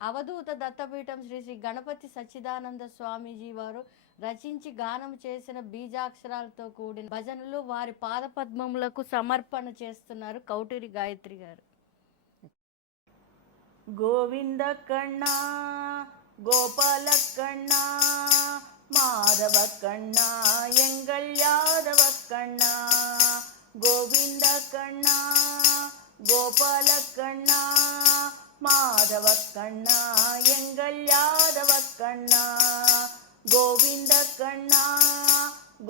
అవధూత దత్తపీఠం శ్రీ శ్రీ గణపతి సచ్చిదానంద స్వామీజీ వారు రచించి గానం చేసిన బీజాక్షరాలతో కూడిన భజనలు వారి పాదపద్మములకు సమర్పణ చేస్తున్నారు కౌటూరి గాయత్రి గారు. గోవింద కన్నా గోపాల కన్నా మాధవ కన్నా ఎంగల్ యాదవ కన్నా గోవింద కన్నా గోపాల కన్నా మాధవ కన్నా ఎంగల్ యాదవ కన్నా గోవింద కన్నా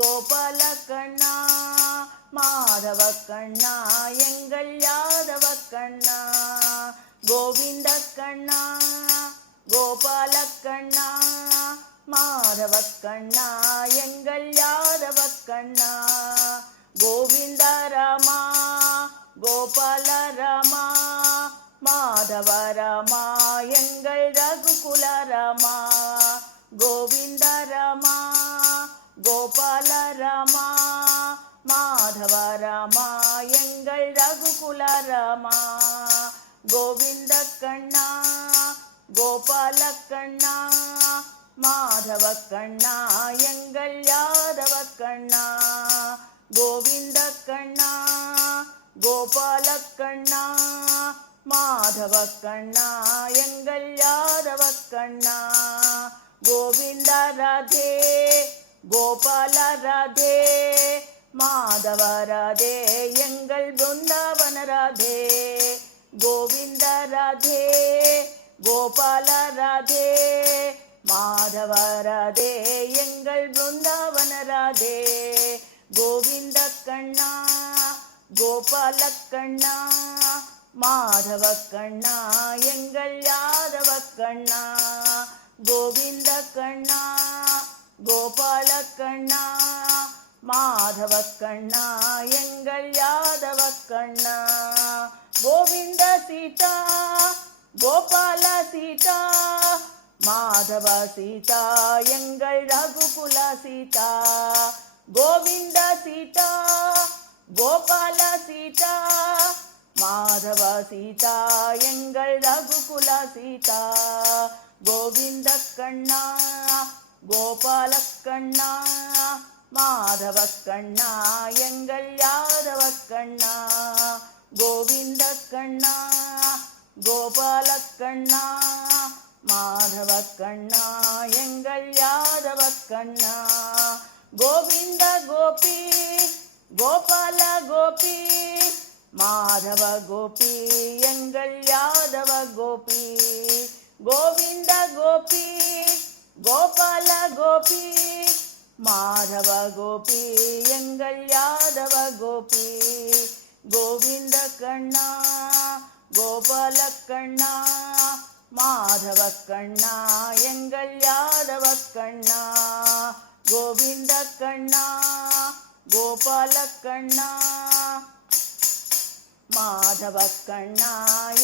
గోపాల కన్నా మాధవ కన్నా ఎంగల్ యాదవ కన్నా గోవింద కన్నా గోపాల కన్నా మాధవ కన్నా ఎంగల్ యాదవ కన్నా గోవింద రామా గోపాల రామా మాధవ రామా ఎంగల్ రఘుకుల రామా గోవింద రామా గోపాల రామా మాధవ రామా ఎంగల్ రఘుకుల రామా గోవింద కన్నా గోపాల కన్నా మాధవ కన్నా ఎంగల్ యాదవ కన్నా గోవింద కన్నా గోపాల కన్నా మాధవ కన్నా ఎంగల్ యాదవ కన్నా గోవింద రాధే గోపాల రాధే మాధవ రాధే ఎంగల్ బృందావన రాధే గోవింద రాధే గోపాల రాధே మాధవ రాధే ఎంగల్ బృందావన రాధே గోవింద కన్నా గోபால கண்ணா மாதவ கண்ணா எங்கள் யாதவ கண்ணா கோவிந்த கண்ணா கோபால கண்ணா மாதவ கண்ணா எங்கள் யாதவ கண்ணா கோவிந்த சீதா கோபால சீதா மாதவ சீதா எங்கள் ரகுகுல சீதா கோவிந்த சீதா கோபால சீதா மாதவ சீதா எங்கள் ரகுகுல சீதா கோவிந்த கண்ணா கோபால கண்ணா மாதவ கண்ணா எங்கள் யாதவ கண்ணா கோவிந்த கண்ணா கோபால கண்ணா மாதவ கண்ணா எங்கள் யாதவ கண்ணா கோவிந்த கோபி கோபால கோபி மாதவ கோபி எங்கள் யாதவ கோபி கோவிந்த கோபி கோபால கோபி மாதவ கோபி எங்கள் யாதவ கோபி கோவிந்த கண்ணா கோபால கண்ணா மாதவ கண்ணா எங்கள் யாதவ கண்ணா கோவிந்த கண்ணா கோபால கண்ணா மாதவ கண்ணா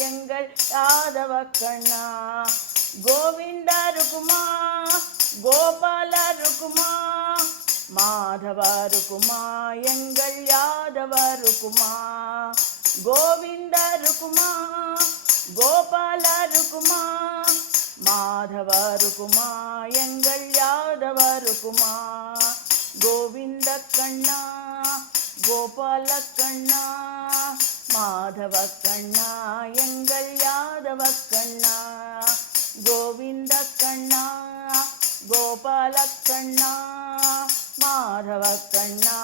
எங்கள் யாதவ கண்ணா கோவிந்த ருக்குமா கோபால ருக்குமா மாதவ ருக்குமா எங்கள் யாதவ ருக்குமா கோவிந்த ருக்குமா கோபால ருக்குமா மாதவ ருக்குமா எங்கள் யாதவ ருக்குமா கோவிந்த கண்ணா கோபால கண்ணா மாதவ கண்ணா எங்கள் யாதவ கண்ணா கோவிந்த கண்ணா கோபால கண்ணா மாதவ கண்ணா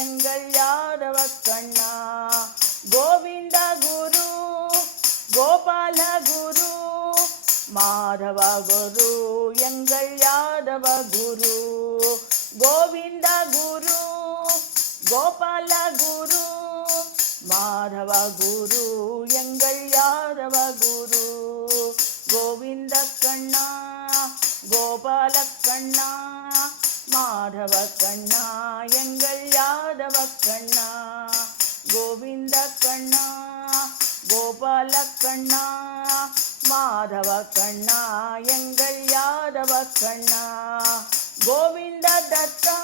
எங்கள் யாதவ கண்ணா கோவிந்த குரு கோபால குரு மாதவ குரு எங்கள் யாதவ குரு கோவிந்த குரு கோபால குரு மாதவ குரு எங்கள் யாதவ குரு கோவிந்த கண்ணா கோபால கண்ணா மாதவ கண்ணா எங்கள் யாதவ கண்ணா கோவிந்த கண்ணா கோபால கண்ணா மாதவ கண்ணா எங்கள் யாதவ கண்ணா கோவிந்த தத்தா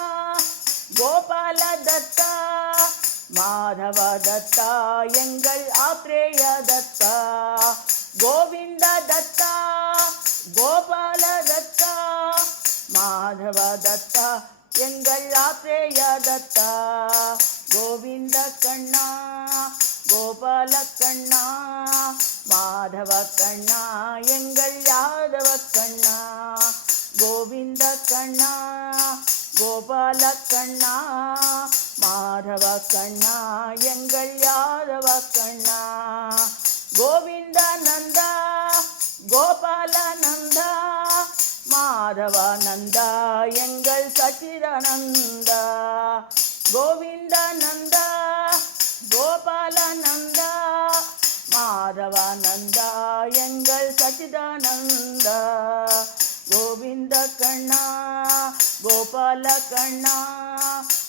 கோபால தத்தா மாதவ தத்தா எங்கள் ஆத்ரேய தத்தா கோவிந்த தத்தா கோபால தத்தா மாதவ தத்தா எங்கள் ஆத்ரேய தத்தா கோவிந்த கண்ணா கோபால கண்ணா மாதவ கண்ணா எங்கள் யாதவ கண்ணா கோவிந்த கண்ணா கோபால கண்ணா மாதவ கண்ணா எங்கள் யாதவ கண்ணா கோவிந்த நந்தா கோபால நந்தா மாதவ நந்தா எங்கள் சச்சிதானந்தா கோவிந்த நந்தா கோபால நந்தா மாதவ நந்தா எங்கள் சச்சிதானந்தா கோவிந்த கண்ணா கோபால கண்ணா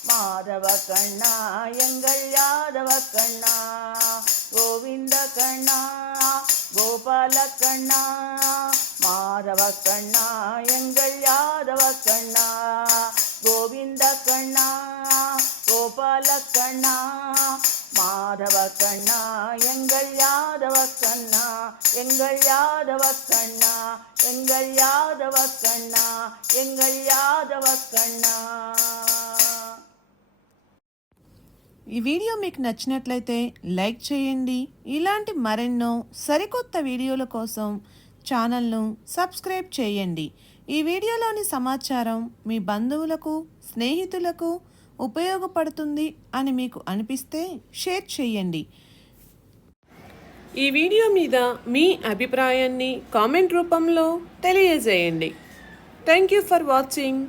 மாதவ கண்ணா எங்கள் யாதவ கண்ணா கோவிந்த கண்ணா கோபால கண்ணா மாதவ கண்ணா எங்கள் யாதவ கண்ணா கோவிந்த கண்ணா கோபால கண்ணா மாதவ கண்ணா எங்கள் யாதவ கண்ணா எங்கள் யாதவ கண்ணா எங்கள் யாதவ கண்ணா எங்கள் యాదవ కన్నా. ఈ వీడియో మీకు నచ్చినట్లయితే లైక్ చేయండి. ఇలాంటి మరెన్నో సరికొత్త వీడియోల కోసం ఛానల్ను సబ్స్క్రైబ్ చేయండి. ఈ వీడియోలోని సమాచారం మీ బంధువులకు స్నేహితులకు ఉపయోగపడుతుంది అని మీకు అనిపిస్తే షేర్ చేయండి. ఈ వీడియో మీద మీ అభిప్రాయాన్ని కామెంట్ రూపంలో తెలియజేయండి. Thank you for watching.